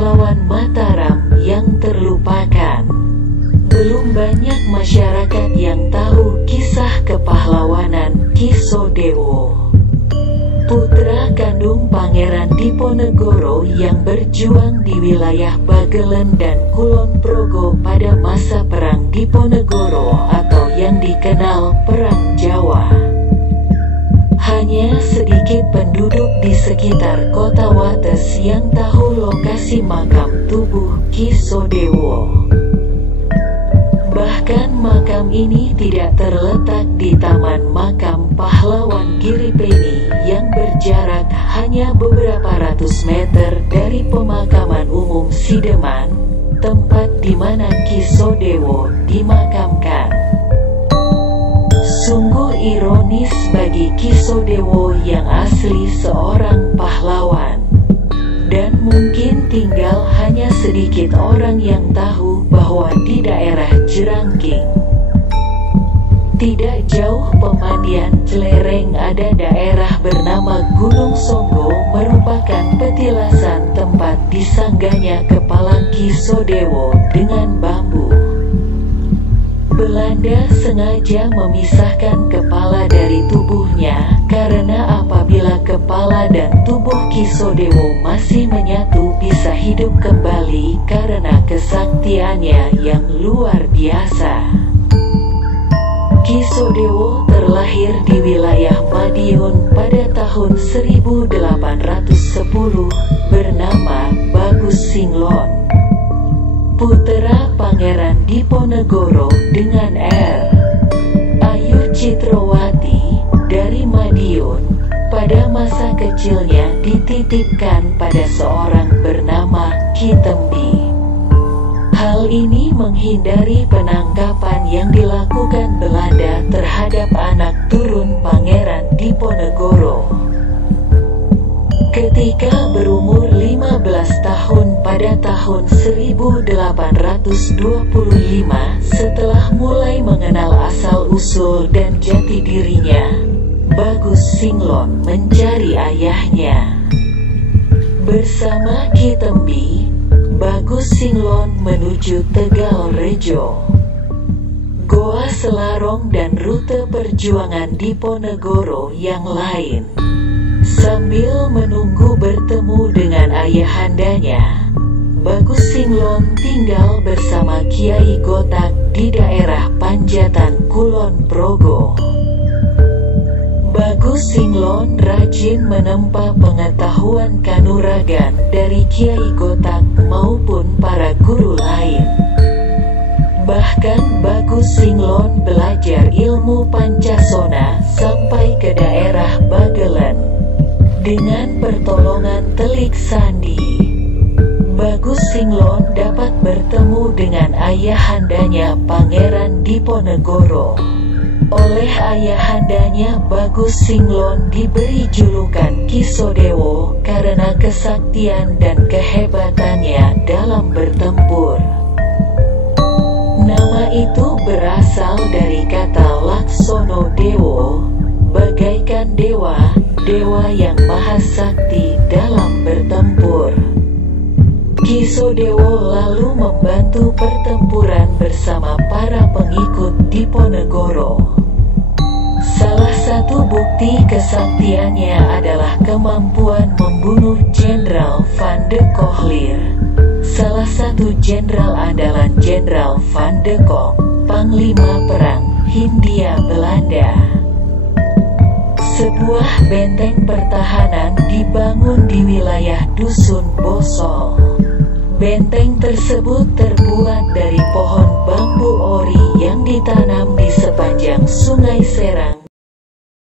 pahlawan Mataram yang terlupakan. Belum banyak masyarakat yang tahu kisah kepahlawanan Ki Sodewo, putra kandung Pangeran Diponegoro yang berjuang di wilayah Bagelen dan Kulon Progo pada masa Perang Diponegoro atau yang dikenal Perang Jawa. Hanya sedikit penduduk di sekitar kota Wates yang tahu lokasi makam tubuh Ki Sodewo. Bahkan makam ini tidak terletak di Taman Makam Pahlawan Giripeni yang berjarak hanya beberapa ratus meter dari pemakaman umum Sideman, tempat di mana Ki Sodewo dimakamkan. Sungguh ironis bagi Ki Sodewo yang asli seorang pahlawan, dan mungkin tinggal hanya sedikit orang yang tahu bahwa di daerah Jerangking, tidak jauh pemandian Celereng, ada daerah bernama Gunung Songgo, merupakan petilasan tempat disanggahnya kepala Ki Sodewo dengan bambu. Belanda sengaja memisahkan kepala dari tubuhnya karena apabila kepala dan tubuh Ki Sodewo masih menyatu bisa hidup kembali karena kesaktiannya yang luar biasa. Ki Sodewo terlahir di wilayah Madiun pada tahun 1810 bernama Bagus Singlon, putra Pangeran Diponegoro dengan Ayu Citrowati dari Madiun. Pada masa kecilnya dititipkan pada seorang bernama Ki Tembi. Hal ini menghindari penangkapan yang dilakukan Belanda terhadap anak turun Pangeran Diponegoro. Ketika berumur 15 tahun pada tahun 1825, setelah mulai mengenal asal-usul dan jati dirinya, Bagus Singlon mencari ayahnya. Bersama Ki Tembi, Bagus Singlon menuju Tegal Rejo, Goa Selarong dan rute perjuangan Diponegoro yang lain. Sambil menunggu bertemu dengan ayahandanya, Bagus Singlon tinggal bersama Kiai Gotak di daerah Panjatan Kulon Progo. Bagus Singlon rajin menempa pengetahuan kanuragan dari Kiai Gotak maupun para guru lain. Bahkan Bagus Singlon belajar ilmu Pancasona sampai ke daerah Bagelen dengan pertolongan Telik Sandi. Bagus Singlon dapat bertemu dengan ayahandanya Pangeran Diponegoro. Oleh ayahandanya, Bagus Singlon diberi julukan Ki Sodewo karena kesaktian dan kehebatannya dalam bertempur. Nama itu berasal dari kata Laksono Dewo, bagaikan dewa, dewa yang maha sakti dalam bertempur. Ki Sodewo lalu membantu pertempuran bersama para pengikut Diponegoro. Salah satu bukti kesaktiannya adalah kemampuan membunuh Jenderal Van de Kohlir, salah satu jenderal andalan Jenderal Van de Kock, Panglima Perang Hindia Belanda. Sebuah benteng pertahanan dibangun di wilayah Dusun Bosol. Benteng tersebut terbuat dari pohon bambu ori yang ditanam di sepanjang Sungai Serang